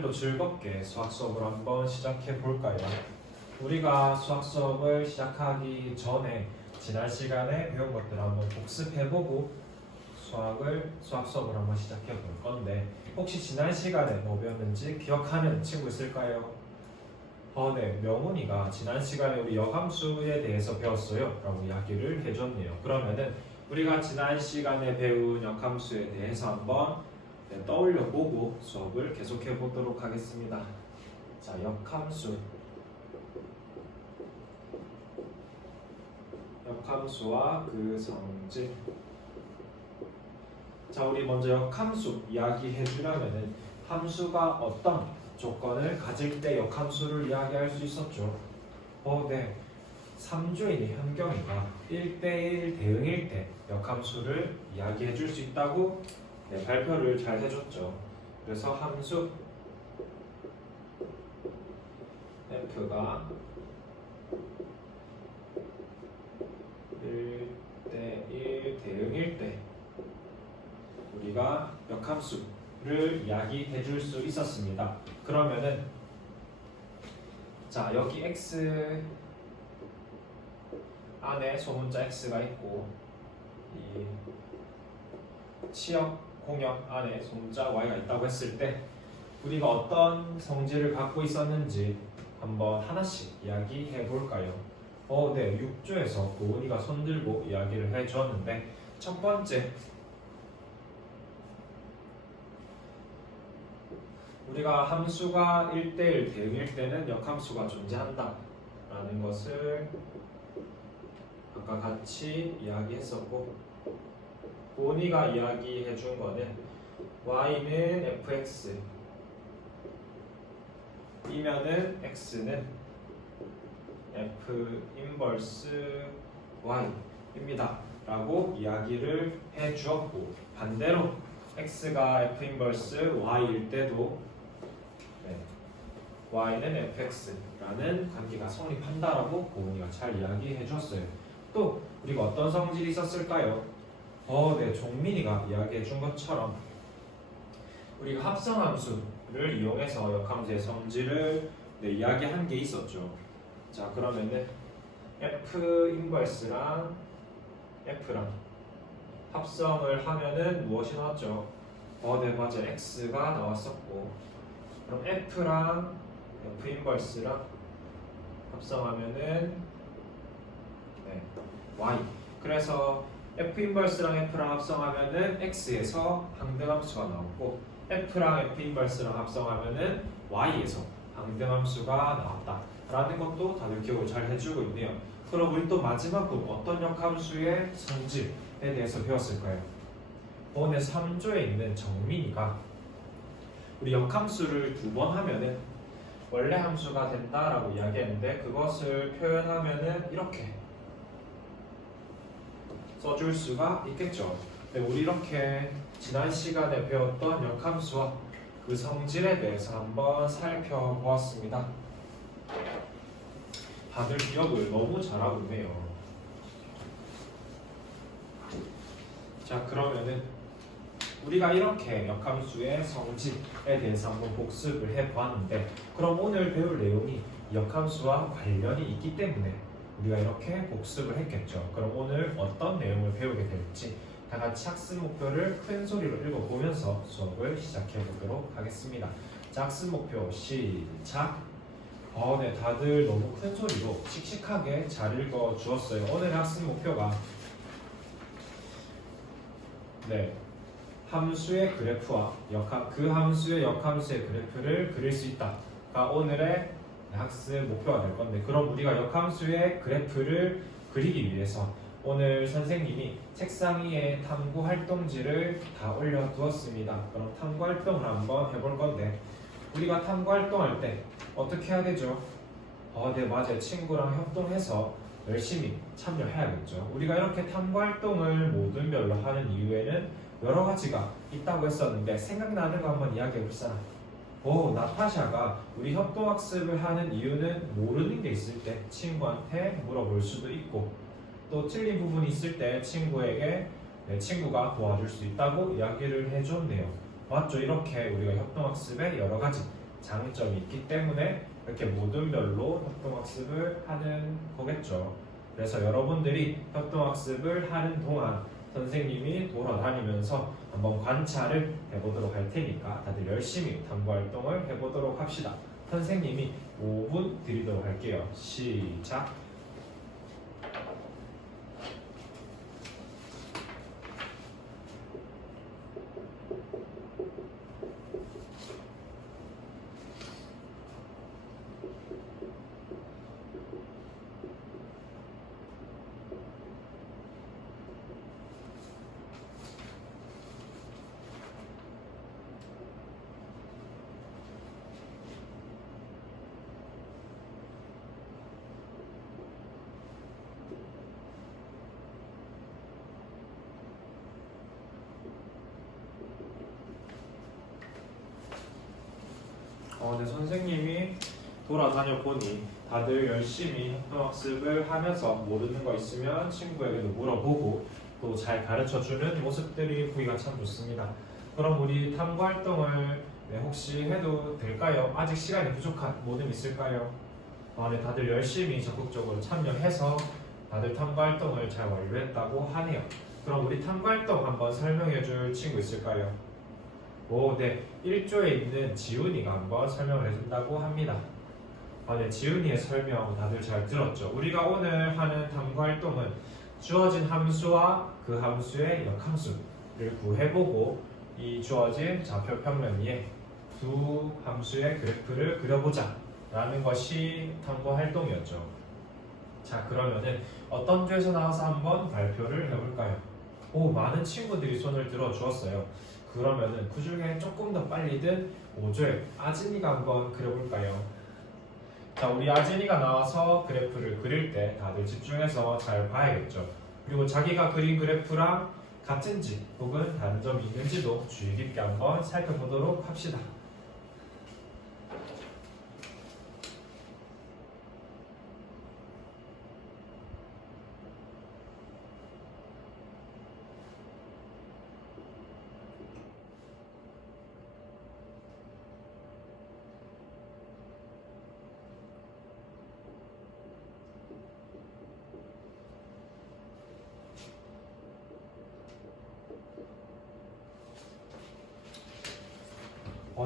오늘도 즐겁게 수학 수업을 한번 시작해 볼까요? 우리가 수학 수업을 시작하기 전에 지난 시간에 배운 것들을 한번 복습해보고 수학 수업을 한번 시작해 볼 건데, 혹시 지난 시간에 뭐 배웠는지 기억하는 친구 있을까요? 네, 명훈이가 지난 시간에 우리 역함수에 대해서 배웠어요 라고 이야기를 해줬네요. 그러면은 우리가 지난 시간에 배운 역함수에 대해서 한번 떠올려 보고 수업을 계속해 보도록 하겠습니다. 자, 역함수와 그 성질. 자, 우리 먼저 역함수 이야기해 주려면은 함수가 어떤 조건을 가질 때 역함수를 이야기할 수 있었죠. 네. 3조인의 현경이가 1대1 대응일 때 역함수를 이야기해 줄 수 있다고 발표를 잘 해줬죠. 그래서 함수 f가 1대1 대응일 때 우리가 역함수를 이야기해 줄 수 있었습니다. 그러면은 자, 여기 x 안에 소문자 x가 있고 이 치역 공역 안에 소문자 y가 있다고 했을 때 우리가 어떤 성질을 갖고 있었는지 한번 하나씩 이야기해 볼까요? 네, 6조에서 고은이가 손들고 이야기를 해주었는데, 첫 번째, 우리가 함수가 1대1 대응일 때는 역함수가 존재한다 라는 것을 아까 같이 이야기했었고, 고은이가 이야기해 준 거는 y는 fx 이면은 x는 f 인버스 y입니다 라고 이야기를 해 주었고, 반대로 x가 f 인버스 y일 때도 y는 fx라는 관계가 성립한다라고 고은이가 잘 이야기해 주었어요. 또 우리가 어떤 성질이 있었을까요? 네, 종민이가 이야기해 준 것처럼 우리가 합성함수를 이용해서 역함수의 성질을 이야기한 게 있었죠. 자, 그러면은 f 인버스랑 f랑 합성을 하면은 무엇이 나왔죠? 네, 맞아요. x가 나왔었고, 그럼 f랑 f 인버스랑 합성하면은 y. 그래서 f 인버스랑 f랑 합성하면은 x에서 항등함수가 나오고, f랑 f 인버스랑 합성하면은 y에서 항등함수가 나왔다 라는 것도 다들 기억을 잘 해주고 있네요. 그럼 우리 또 마지막으로 어떤 역함수의 성질에 대해서 배웠을까요? 오늘 3조에 있는 정민이가 우리 역함수를 2번 하면은 원래 함수가 된다라고 이야기했는데, 그것을 표현하면은 이렇게 써줄 수가 있겠죠. 우리 이렇게 지난 시간에 배웠던 역함수와 그 성질에 대해서 한번 살펴보았습니다. 다들 기억을 너무 잘하고 있네요. 자, 그러면은 우리가 이렇게 역함수의 성질에 대해서 한번 복습을 해보았는데, 그럼 오늘 배울 내용이 역함수와 관련이 있기 때문에 우리가 이렇게 복습을 했겠죠. 그럼 오늘 어떤 내용을 배우게 될지 다 같이 학습 목표를 큰 소리로 읽어보면서 수업을 시작해 보도록 하겠습니다. 자, 학습 목표 시작. 네, 다들 너무 큰 소리로 씩씩하게 잘 읽어 주었어요. 오늘의 학습 목표가 함수의 그래프와 그 함수의 역함수의 그래프를 그릴 수 있다가 오늘의 학습 목표가 될 건데, 그럼 우리가 역함수의 그래프를 그리기 위해서 오늘 선생님이 책상 위에 탐구 활동지를 다 올려두었습니다. 그럼 탐구 활동을 한번 해볼 건데, 우리가 탐구 활동할 때 어떻게 해야 되죠? 네, 맞아요. 친구랑 협동해서 열심히 참여해야겠죠. 우리가 이렇게 탐구 활동을 모든 별로 하는 이유에는 여러 가지가 있다고 했었는데, 생각나는 거 한번 이야기해 볼 사람? 나타샤가 우리 협동학습을 하는 이유는 모르는 게 있을 때 친구한테 물어볼 수도 있고, 또 틀린 부분이 있을 때 친구에게 친구가 도와줄 수 있다고 이야기를 해줬네요. 맞죠? 이렇게 우리가 협동학습에 여러 가지 장점이 있기 때문에 이렇게 모든 별로 협동학습을 하는 거겠죠. 그래서 여러분들이 협동학습을 하는 동안 선생님이 돌아다니면서 한번 관찰을 해보도록 할 테니까 다들 열심히 탐구활동을 해보도록 합시다. 선생님이 5분 드리도록 할게요. 시작! 네, 선생님이 돌아다녀 보니 다들 열심히 협동학습을 하면서 모르는 거 있으면 친구에게도 물어보고 또 잘 가르쳐주는 모습들이 보기가 참 좋습니다. 그럼 우리 탐구 활동을 혹시 해도 될까요? 아직 시간이 부족한 모든 있을까요? 네, 다들 열심히 적극적으로 참여해서 다들 탐구 활동을 잘 완료했다고 하네요. 그럼 우리 탐구 활동 한번 설명해 줄 친구 있을까요? 네. 1조에 있는 지훈이가 한번 설명을 해준다고 합니다. 네. 지훈이의 설명 다들 잘 들었죠? 우리가 오늘 하는 탐구 활동은 주어진 함수와 그 함수의 역함수를 구해보고 이 주어진 좌표 평면 위에 두 함수의 그래프를 그려보자 라는 것이 탐구 활동이었죠. 자, 그러면은 어떤 조에서 나와서 한번 발표를 해볼까요? 많은 친구들이 손을 들어 주었어요. 그러면은 그 중에 조금 더 빨리 든 5조에 아진이가 한번 그려볼까요? 자, 우리 아진이가 나와서 그래프를 그릴 때 다들 집중해서 잘 봐야겠죠. 그리고 자기가 그린 그래프랑 같은지 혹은 다른 점이 있는지도 주의 깊게 한번 살펴보도록 합시다.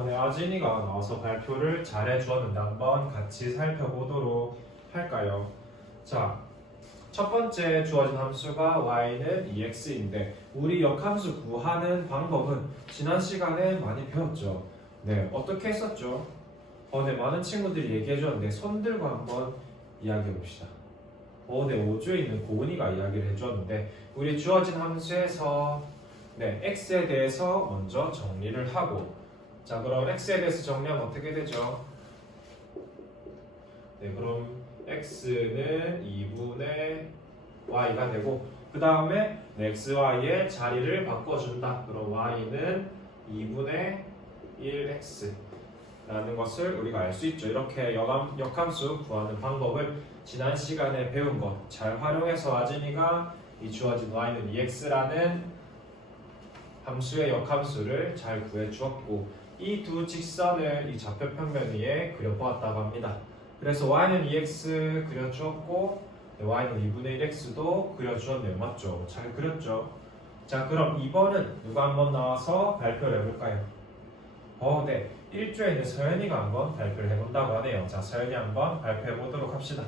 네, 아진이가 나와서 발표를 잘 해주었는데 한번 같이 살펴보도록 할까요? 자, 첫 번째 주어진 함수가 y는 2x인데 우리 역함수 구하는 방법은 지난 시간에 많이 배웠죠. 네, 어떻게 했었죠? 네, 많은 친구들이 얘기해줬는데 손 들고 한번 이야기해봅시다. 네, 5조에 있는 고은이가 이야기를 해줬는데 우리 주어진 함수에서 x에 대해서 먼저 정리를 하고 자, 그럼 x에 대해서 정리하면 어떻게 되죠? 네, 그럼 x는 2분의 y가 되고 그 다음에 x, y의 자리를 바꿔준다. 그럼 y는 2분의 1x 라는 것을 우리가 알 수 있죠. 이렇게 역함수 구하는 방법을 지난 시간에 배운 것 잘 활용해서 아진이가 이 주어진 y는 2x라는 함수의 역함수를 잘 구해 주었고 이 두 직선을 이 좌표 평면 위에 그려보았다고 합니다. 그래서 y는 2x 그려주었고 y는 2분의 1x도 그려주었네요. 맞죠? 잘 그렸죠? 자, 그럼 2번은 누가 한번 나와서 발표를 해볼까요? 네. 1조에 있는 서연이가 한번 발표를 해본다고 하네요. 자, 서연이 한번 발표해보도록 합시다.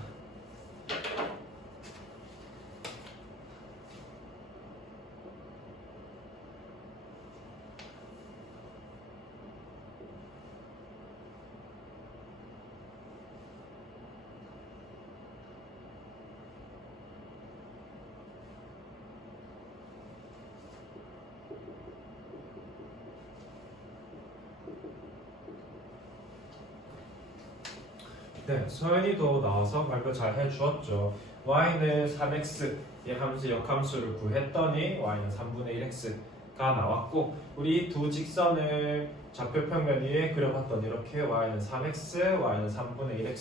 네, 서연이도 나와서 발표 잘 해주었죠. y는 3x 이 함수 역함수를 구했더니 y는 3분의 1x가 나왔고 우리 두 직선을 좌표 평면 위에 그려봤더니 이렇게 y는 3x, y는 3분의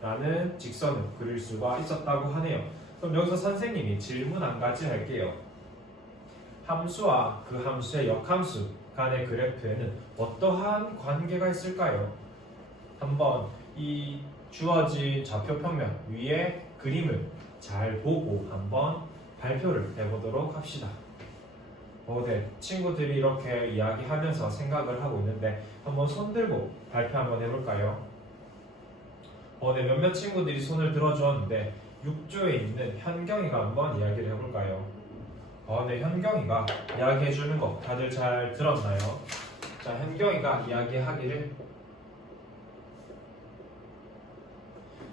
1x라는 직선을 그릴 수가 있었다고 하네요. 그럼 여기서 선생님이 질문 한 가지 할게요. 함수와 그 함수의 역함수 간의 그래프에는 어떠한 관계가 있을까요? 한번 이 주어진 좌표 평면 위에 그림을 잘 보고 한번 발표를 해보도록 합시다. 네, 친구들이 이렇게 이야기하면서 생각을 하고 있는데 한번 손 들고 발표 한번 해볼까요? 네, 몇몇 친구들이 손을 들어주었는데 6조에 있는 현경이가 한번 이야기를 해볼까요? 네, 현경이가 이야기해주는 거 다들 잘 들었나요? 자, 현경이가 이야기하기를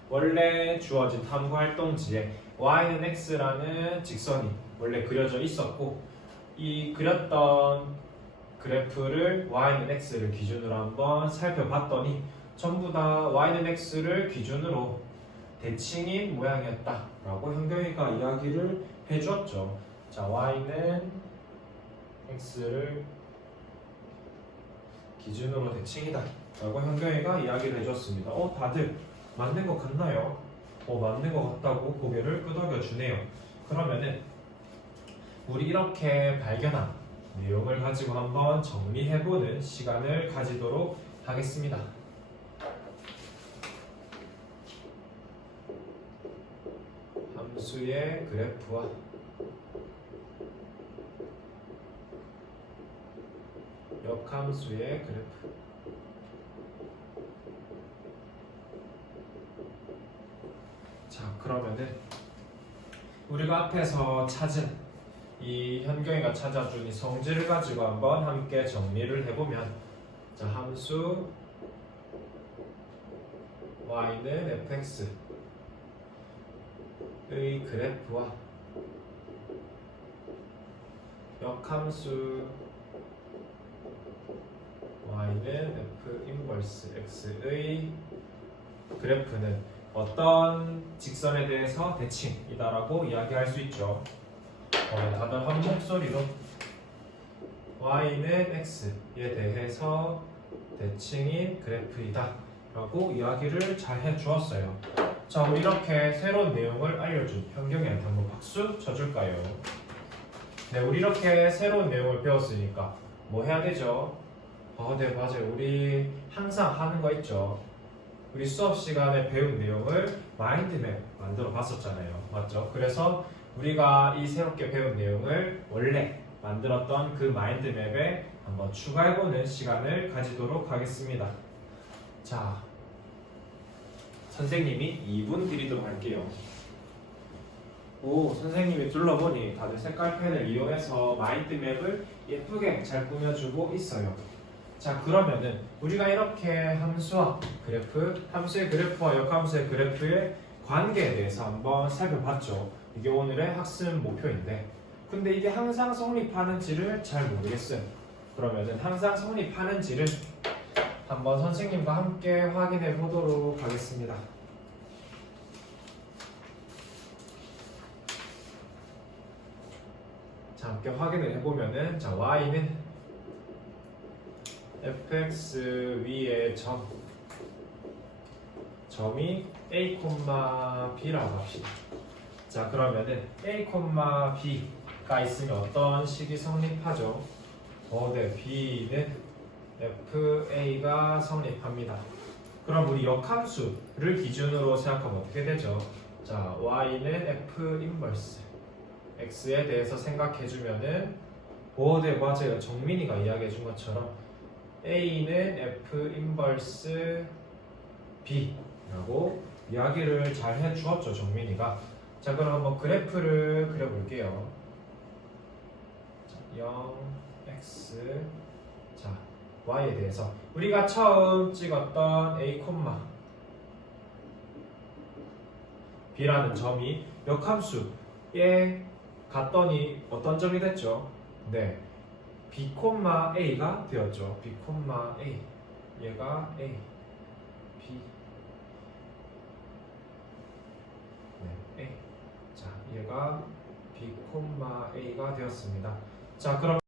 원래 주어진 탐구활동지에 y는 x라는 직선이 원래 그려져 있었고 이 그렸던 그래프를 y는 x를 기준으로 한번 살펴봤더니 전부 다 y는 x를 기준으로 대칭인 모양이었다 라고 현경이가 이야기를 해주었죠. 자, y는 x를 기준으로 대칭이다 라고 현경이가 이야기를 해줬습니다. 다들 맞는 것 같나요? 맞는 것 같다고 고개를 끄덕여 주네요. 그러면은 우리 이렇게 발견한 내용을 가지고 한번 정리해보는 시간을 가지도록 하겠습니다. 함수의 그래프와 역함수의 그래프. 자, 그러면은 우리가 앞에서 찾은 이 현경이가 찾아준 이 성질을 가지고 한번 함께 정리를 해보면, 자, 함수 y는 fx의 그래프와 역함수 y는 f 인버스 x의 그래프는 어떤 직선에 대해서 대칭이다라고 이야기할 수 있죠. 다들 한 목소리로 y는 x에 대해서 대칭인 그래프이다 라고 이야기를 잘 해주었어요. 자, 우리 이렇게 새로운 내용을 알려준 현경이한테 한번 박수 쳐줄까요? 네, 우리 이렇게 새로운 내용을 배웠으니까 뭐 해야 되죠? 네, 맞아요. 우리 항상 하는 거 있죠. 우리 수업 시간에 배운 내용을 마인드맵 만들어 봤었잖아요. 맞죠? 그래서 우리가 이 새롭게 배운 내용을 원래 만들었던 그 마인드맵에 한번 추가해보는 시간을 가지도록 하겠습니다. 자, 선생님이 2분 드리도록 할게요. 선생님이 둘러보니 다들 색깔펜을 이용해서 마인드맵을 예쁘게 잘 꾸며주고 있어요. 자, 그러면은 우리가 이렇게 함수와 그래프, 함수의 그래프와 역함수의 그래프의 관계에 대해서 한번 살펴봤죠. 이게 오늘의 학습 목표인데, 근데 이게 항상 성립하는지를 잘 모르겠어요. 그러면은 항상 성립하는지를 한번 선생님과 함께 확인해 보도록 하겠습니다. 자, 함께 확인을 해보면은, 자, y는 fx 위의 점이 a, b라고 합시다. 자, 그러면은 a, b가 있으면 어떤 식이 성립하죠? 네, b는 fa가 성립합니다. 그럼 우리 역함수를 기준으로 생각하면 어떻게 되죠? 자, y는 f 인버스 x에 대해서 생각해주면은 네, 맞아요. 정민이가 이야기해준 것처럼 a는 f 인버스 b라고 이야기를 잘 해주었죠, 정민이가. 자, 그럼 한번 그래프를 그려볼게요. 자, 0, x, 자, y에 대해서 우리가 처음 찍었던 a, b라는 점이 역함수에 갔더니 어떤 점이 됐죠? 네, b, a가 되었죠. b, a, 얘가 a, b, 네, a. 자, 얘가 b, a가 되었습니다. 자, 그럼